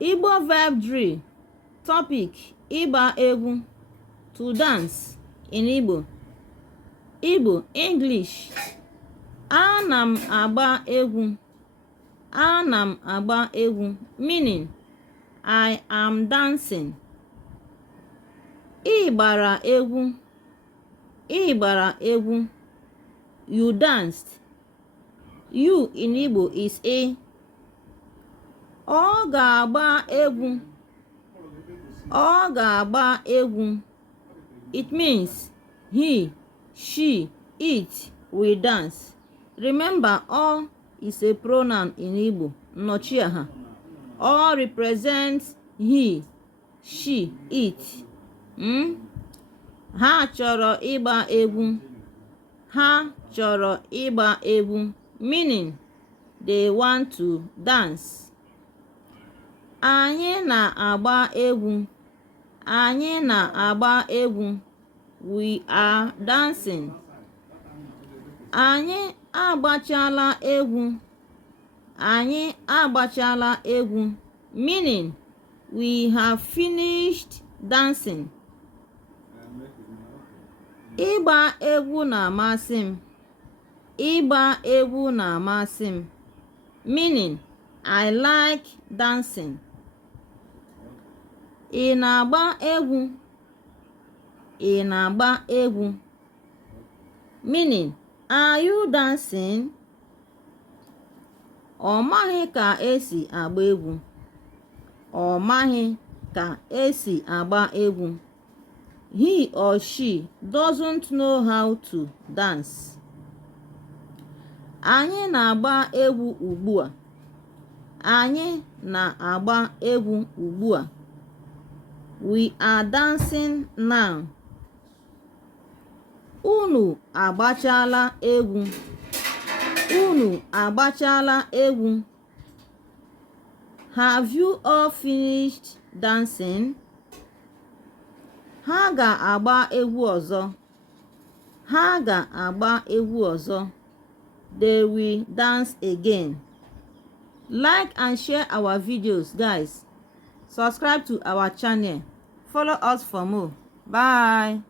Igbo verb drill. Topic: ịgba egwu. To dance in Igbo. Igbo English. Ana m agba egwu. Ana m agba egwu. Meaning, I am dancing. Ị gbara egwu. Ị gbara egwu. You danced. You in Igbo is a. Ọ ga-agba egwu. Ọ ga-agba egwu. It means he, she, it will dance. Remember, all is a pronoun in Igbo. Nnọchiaha. All represents he, she, it. Ha chọrọ ịgba egwu. Ha chọrọ ịgba egwu. Meaning, they want to dance. Anyị na-agba egwu. Anyị na-agba egwu. We are dancing. Anyị agbachala egwu. Anyị agbachala egwu. Meaning, we have finished dancing. Ịgba egwu na-amasị m. Ịgba egwu na-amasị m. Meaning, I like dancing. Ị na-agba egwu. Ị na-agba egwu. Meaning, are you dancing? Ọ maghị ka esi agba egwu. Ọ maghị ka esi agba egwu. He or she doesn't know how to dance. Anyị na-agba egwu ugbu a. Anyị na-agba egwu ugbu a. We are dancing now. Unu agbachala egwu. Unu agbachala egwu. Have you all finished dancing? Ha ga-agba egwu ọzọ. Ha ga-agba egwu ọzọ. They will dance again. Like and share our videos, guys. Subscribe to our channel. Follow us for more. Bye.